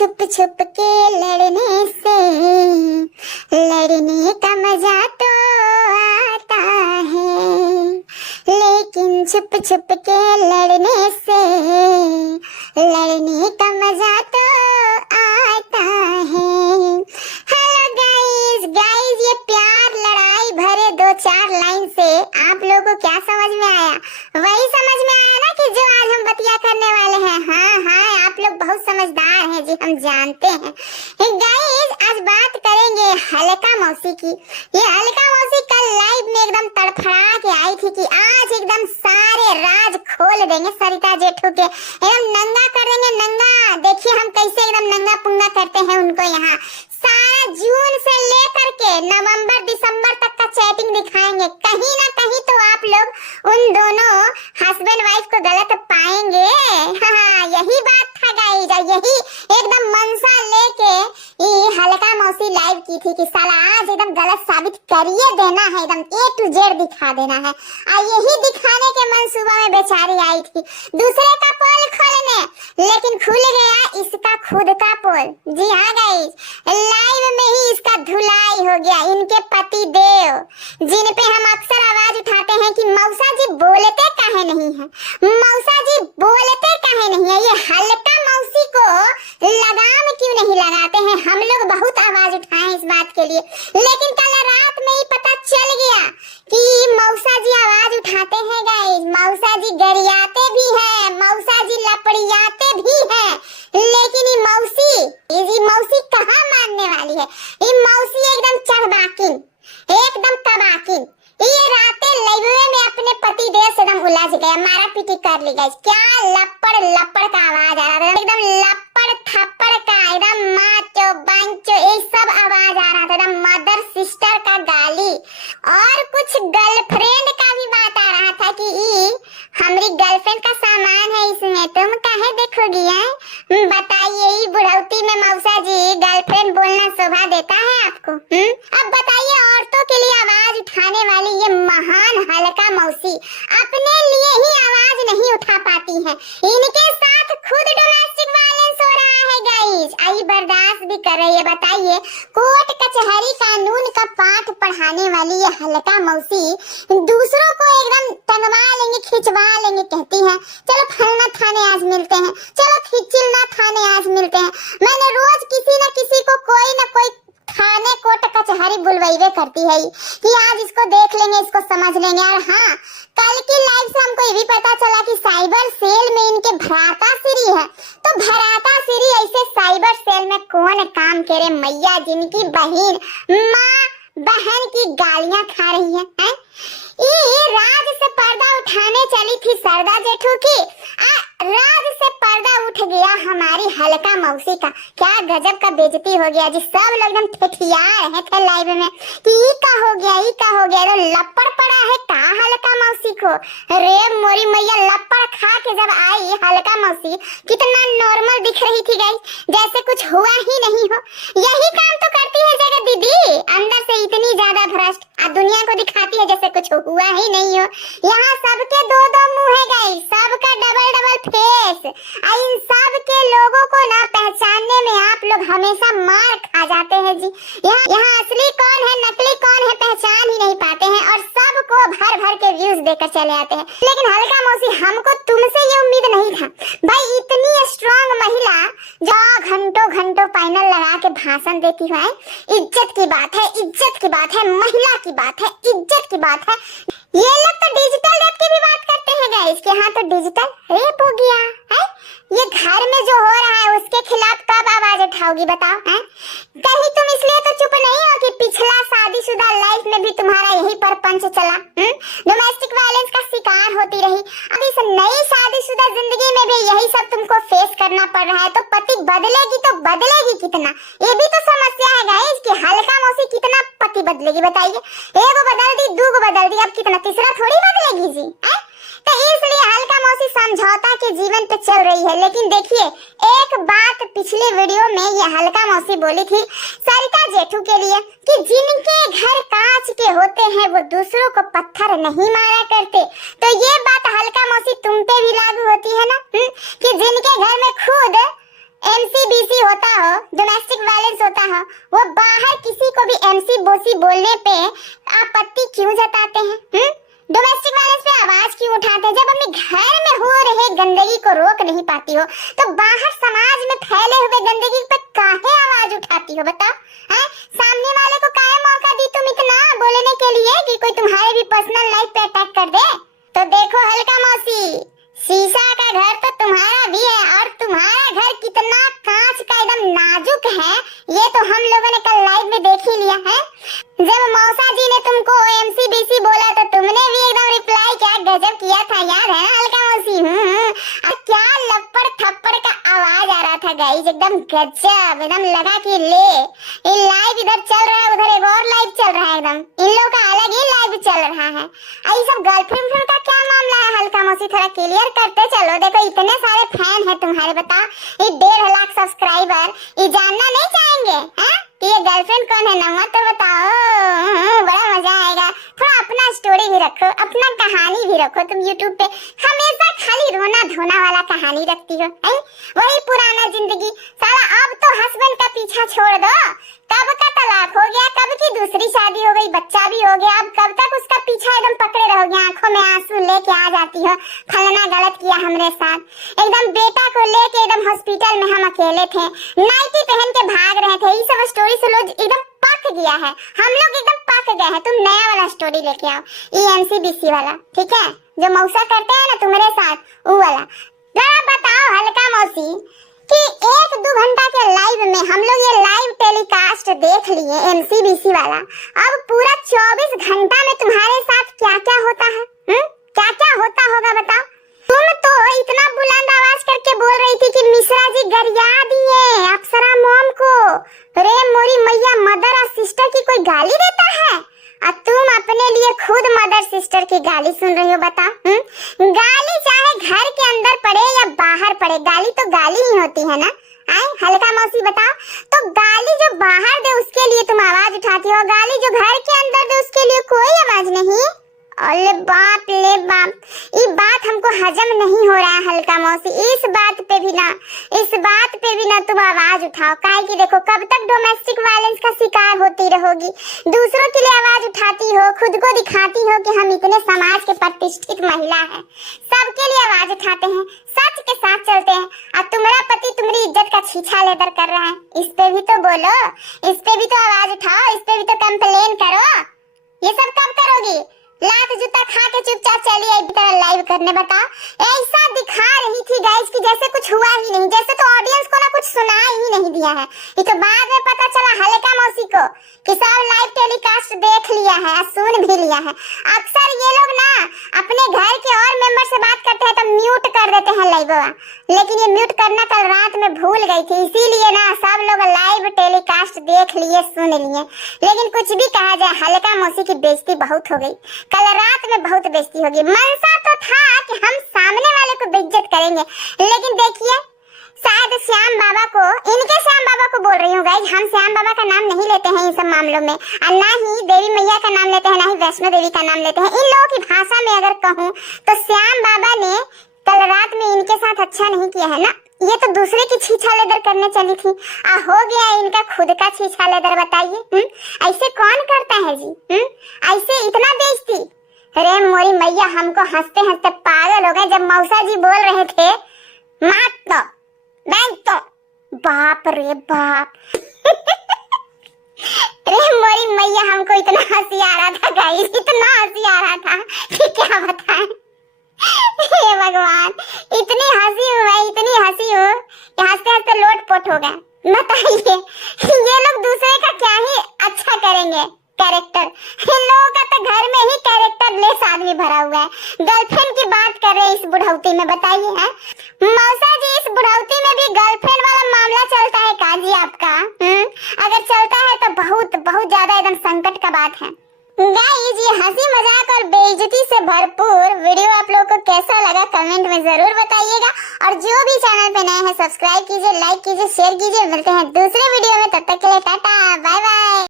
छुप छुप के लड़ने से लड़ने का मजा तो आता है, लेकिन छुप छुप के लड़ने से लड़ने का मजा तो आता है। हेलो गाइस गाइस, ये प्यार लड़ाई भरे दो चार लाइन से आप लोगों को क्या समझ में आया? वही समझ में आया ना कि जो आज हम बतिया करने वाले हैं। हाँ, आप लोग बहुत समझदार हैं जी, हम जानते हैं। गाइस, आज बात करेंगे हल्का मौसी की। ये हल्का मौसी कल लाइव में एकदम तड़फड़ा के आई थी कि आज एकदम सारे राज खोल देंगे सरिता जेठू के, एकदम नंगा कर देंगे। नंगा देखिए हम कैसे एकदम नंगा पुंगा करते हैं उनको। यहाँ सारा जून से लेकर के नवंबर दिसंबर तक का चैटिंग दिखाएंगे। कहीं ना कहीं तो आप लोग उन दोनों हस्बैंड वाइफ को गलत पाएंगे। हाँ, यही बात था गाइस, यही एकदम मनसा लेके ये हल्का मौसी लाइव की थी कि साला आज एकदम गलत साबित करिए देना है, एकदम A to Z दिखा देना है। और यही दिखाने के मन सुबह में बेचारी आई थी दूसरे का पोल खोलने, लेकिन खुल गया इसका खुद का पोल। जी हाँ गाइस, लाइव में ही इसका धुलाई हो गया। इनके पति देव जिन पे हम अक्सर आवाज उठाते हैं कि मौसा जी बोलते काहे नहीं है, मौसा जी बोलते काहे नहीं है, ये हल्का मौसी को लगाम क्यों नहीं लगाते हैं? हम लोग बहुत आवाज उठाए इस बात के लिए, लेकिन कल रात में ही पता चल गया कि मौसा जी आवाज उठाते हैं गाइस, मौसा जी गरियाते भी हैं, मौसा जी लपड़ियाते भी हैं, लेकिन ये मौसी कहाँ मानने वाली है? ये मौसी एकदम चढ़बाकिन, एकदम तबाकिन। ये रातें लाइब्रेरी में अपने पति देव से एकदम उलझ गया, मारा पीटी कर ली गाइस। क्या लपड़ लपड़ का आवाज आ रहा था, एकदम लपड़ थप्पड़ का, एकदम माचो बांचो ये सब आवाज आ रहा था, एकदम मदर सिस्टर का गाली। और कुछ गर्लफ्रेंड का भी बात आ रहा था कि हमारी गर्लफ्रेंड का सामान है इसमें, तुम काहे देखोगी? बताइए, ये बुढ़ौती में मौसा जी गर्लफ्रेंड बोलना शोभा देता है आपको? अब बताइए, औरतों के लिए आवाज उठाने वाली ये महान हल्का मौसी अपने लिए ही आवाज नहीं उठा पाती है, इनके साथ खुद डोमेस्टिक वायलेंस हो रहा है गाइस। आई बर्दाश्त भी कर रही है। बताइए, कोर्ट कचहरी कानून का पाठ पढ़ाने वाली ये हल्का मौसी दूसरों को एकदम टंगवा लेंगे, खिंचवा लेंगे, कहती है चलो फलना थाने आज मिलते हैं, चलो खिचिलना थाने आज मिलते हैं। मैंने रोज किसी न किसी को कोई न कोई थाने कोर्ट कचहरी बुलवाइवे करती है कि आज इसको देख लेंगे, इसको समझ लेंगे। और हाँ, कल की लाइव से हमको ये भी पता चला कि साइबर सेल में इनके भराता सिरी है। तो भराता सिरी ऐसे साइबर सेल में कौन काम करे मैया, जिनकी बहन की गालियां खा रही है? ये राज से पर्दा उठाने चली थी सरदा जेठू की, राज से पर्दा उठ गया हमारी हल्का मौसी का। क्या गजब का बेइज्जती हो गया जी, सब लोग एकदम ठेठिया रहे थे लाइव में कि ये का हो गया, तो लपड़ पड़ा है का हल्का मौसी को। रे मोरी मैया, लपड़ खा के जब आई हल्का मौसी कितना नॉर्मल दिख रही थी गाइस, जैसे कुछ हुआ ही नहीं हो। यही काम तो करती है जगह दीदी, अंदर से इतनी ज्यादा भ्रष्ट, दुनिया को दिखाती है जैसे कुछ हुआ ही नहीं हो। यहाँ सबके दो दो मुंह है गाइस, सबका डबल डबल फेस। इन सब के लोगों को ना पहचानने में आप लोग हमेशा मार खा जाते हैं जी। यहाँ असली कौन है नकली कौन है पहचान ही नहीं पाते हैं, और सबको भर भर के व्यूज देकर चले आते हैं। लेकिन हल्का मौसी, हमको तुमसे ये उम्मीद नहीं था भाई, इतनी स्ट्रॉन्ग महिला जो घंटों घंटों पैनल लगा के भाषण देती है। इज्जत की बात है, इज्जत की बात है, महिला की बात है, इज्जत की बात है। ये लोग तो डिजिटल रेप की भी बात करते हैं गाइस कि हाँ तो डिजिटल रेप हो गया है। ये घर में जो हो रहा है उसके खिलाफ कब आवाज उठाओगी बताओ? हैं कहीं तुम इसलिए तो चुप नहीं हो कि पिछला शादीशुदा लाइफ में भी तुम्हारा यही परपंच चला, डोमेस्टिक वायलेंस का शिकार होती रही। अब इस नई शादीशुदा जिंदगी में भी यही सब तुमको फेस करना पड़ रहा है, तो पति बदलेगी तो बदलेगी कितना? ये भी तो समस्या है गाइस कि हल्का मौसी कितना पति बदलेगी बताइए? एक बदल दी, दो बदल दी, अब कितना तीसरा थोड़ी बदलेगी जी। तो इसलिए हल्का मौसी समझौता के जीवन पे चल रही है। लेकिन देखिए, एक बात पिछले वीडियो में ये हल्का मौसी बोली थी सरिता जेठू के लिए कि जिनके घर कांच के होते हैं वो दूसरों को पत्थर नहीं मारा करते। तो ये बात हल्का मौसी तुम पे भी लागू होती है ना, कि जिनके घर में खुद एमसीबीसी होता हो, डोमेस्टिक वायलेंस होता हो, वो बाहर किसी को भी एमसी बोसी बोलने पे आपत्ति क्यों जताते हैं? डोमेस्टिक वायलेंस पे आवाज क्यों उठाते हैं? जब अपने घर में हो रहे गंदगी को रोक नहीं पाती हो तो बाहर समाज में फैले हुए गंदगी पे काहे आवाज उठाती हो? बताओ, हैं? सामने वाले को काहे मौका दी तुम इतना बोलने के लिए कि कोई तुम्हारे भी पर्सनल लाइफ पे अटैक कर दे? तो देखो हल्का मौसी, शीशा का घर तो तुम्हारा भी है और तुम्हारा घर कितना कांच का एकदम नाजुक है ये तो हम लोगों ने कल लाइव में देख ही लिया है। जब मौसा जी ने तुमको एमसीबीसी बोला तो तुमने भी एकदम रिप्लाई क्या गजब किया था, याद है ना हल्का मौसी? क्या लपड़ थप्पड़ का आवाज आ रहा था गाइस, एकदम गजब, एकदम लगा कि ले ये लाइव इधर चल रहा है उधर एक और लाइव चल रहा है, एकदम इन लोगों का अलग ही लाइव चल रहा है। ये सब गर्लफ्रेंड का क्या मामला है हल्का मौसी, थोड़ा क्लियर करते चलो। देखो इतने सारे फैन है तुम्हारे, बता ये 1.5 लाख सब्सक्राइबर, ये जानना नहीं चाहेंगे हैं कि ये गर्लफ्रेंड कौन है? नंबर तो बताओ, बड़ा मजा आएगा। थोड़ा अपना स्टोरी भी रखो, अपना कहानी भी रखो। तुम यूट्यूब पे हमेशा खाली रोना धोना वाला कहानी रखती हो, हैं? वही पुराना जिंदगी। साला अब तो हस्बैंड का पीछा छोड़ दो, कब का तलाक हो गया, कब की दूसरी शादी हो गई, बच्चा भी हो गया, अब कब तक उसका पीछा एकदम पकड़े रहोगे? आंखों में आंसू लेके आ जाती हो, फलाना गलत किया हमरे साथ। एकदम बेटा को लेके एकदम हॉस्पिटल में हम अकेले थे, नाइटी पहन के भाग रहे थे। ये सब स्टोरी से लोग एकदम पक गया है, हम लोग एकदम पक गए हैं। तुम नया वाला स्टोरी लेके आओ, ये एमसीबीसी वाला, ठीक है? जो मौसा करते हैं ना तुम्हारे साथ, वो वाला। जरा बताओ हल्का मौसी कि 1-2 घंटा के लाइव में हम लोग ये लाइव टेलीकास्ट देख लिए एमसीबीसी वाला, अब पूरा 24 घंटा में तुम्हारे साथ क्या क्या होता है? क्या क्या होता होगा बताओ? तुम तो इतना बुलंद आवाज करके बोल रही थी कि मिश्रा जी गरिया दिए अप्सरा मॉम को, रे मोरी मैया, मदर और सिस्टर की कोई गाली देता है और तुम अपने लिए खुद मदर सिस्टर की गाली सुन रही हो? बताओ, गाली चाहे घर के अंदर पड़े या बाहर पड़े, गाली तो गाली ही होती है ना? आए हल्का मौसी बताओ, तो गाली जो बाहर दे उसके लिए तुम आवाज उठाती हो, गाली जो घर के अंदर दे उसके लिए कोई आवाज नहीं? अरे बाप ले बाप, ये बात हमको हजम नहीं हो रहा है हल्का मौसी। इस बात पे भी ना तुम आवाज उठाओ, काहे कि देखो कब तक डोमेस्टिक वायलेंस का शिकार होती रहोगी? दूसरों के लिए आवाज उठाती हो, खुद को दिखाती हो कि हम इतने समाज के प्रतिष्ठित महिला हैं, सबके लिए आवाज उठाते हैं, सच के साथ चलते हैं, और तुम्हारा पति तुम्हारी इज्जत का छीछा लेदर कर रहा है। इस पे भी तो बोलो, इस पे भी तो आवाज उठाओ, इस पे भी तो कंप्लेन करो। ये सब कब करोगी? लात जूता खा के चुपचाप चली आई तरह लाइव करने। बताओ, ऐसा दिखा रही थी गाइस कि जैसे कुछ हुआ ही नहीं, जैसे तो ऑडियंस को ना कुछ सुना ही नहीं दिया है। ये तो बाद में पता चला हल्का मौसी को कि सब लाइव टेलीकास्ट देख लिया है, सुन भी लिया है। अक्सर ये लोग ना अपने घर के और मेंबर से बात करते हैं तो म्यूट कर देते हैं लाइव, लेकिन ये म्यूट करना कल रात में भूल गई थी, इसीलिए ना सब लोग लाइव टेलीकास्ट देख लिए, सुन लिए। लेकिन कुछ भी कहा जाए, हल्का मौसी की बेइज्जती बहुत हो गई, कल रात में बहुत बेइज्जती होगी। मनसा तो था कि हम सामने वाले को बेइज्जत करेंगे, लेकिन देखिए शायद श्याम बाबा को, इनके श्याम बाबा को बोल रही हूँ गाइस, हम श्याम बाबा का नाम नहीं लेते हैं इन सब मामलों में, और ना ही देवी मैया का नाम लेते हैं, ना ही वैष्णो देवी का नाम लेते हैं। इन लोगों की भाषा में अगर कहूँ तो श्याम बाबा ने कल रात में इनके साथ अच्छा नहीं किया है ना, ये तो दूसरे की छीछा लेदर करने चली थी, हो गया इनका खुद का छीछा लेदर। बताइए ऐसे कौन करता है जी? ऐसे इतना बेइज्जती, अरे मोरी मैया, हमको हंसते हंसते पागल हो गए जब मौसा जी बोल रहे थे मात तो बैंक तो, बाप रे बाप अरे मोरी मैया, हमको इतना हंसी आ रहा था गाइस, इतना हंसी आ रहा था कि क्या बताएं। हे भगवान, इतनी हंसी हो कि हंसते हंसते लोटपोट हो गए। बताइए ये लोग दूसरे का क्या ही अच्छा करेंगे कैरेक्टर, इन लोगों का तो घर में ही कैरेक्टर लेस आदमी भरा हुआ है। गर्लफ्रेंड की बात कर रहे हैं इस बुढ़ौती में, बताइए हैं मौसा जी, इस बुढ़ौती में भी गर्लफ्रेंड वाला मामला चलता है का जी आपका? अगर चलता है तो बहुत बहुत ज्यादा एकदम संकट का बात है। गाइस, ये हंसी मजाक और बेइज्जती से भरपूर वीडियो आप लोगों को कैसा लगा कमेंट में जरूर बताइएगा, और जो भी चैनल पे नए हैं सब्सक्राइब कीजिए, लाइक कीजिए, शेयर कीजिए। मिलते हैं दूसरे वीडियो में, तब तक के लिए टाटा बाय बाय।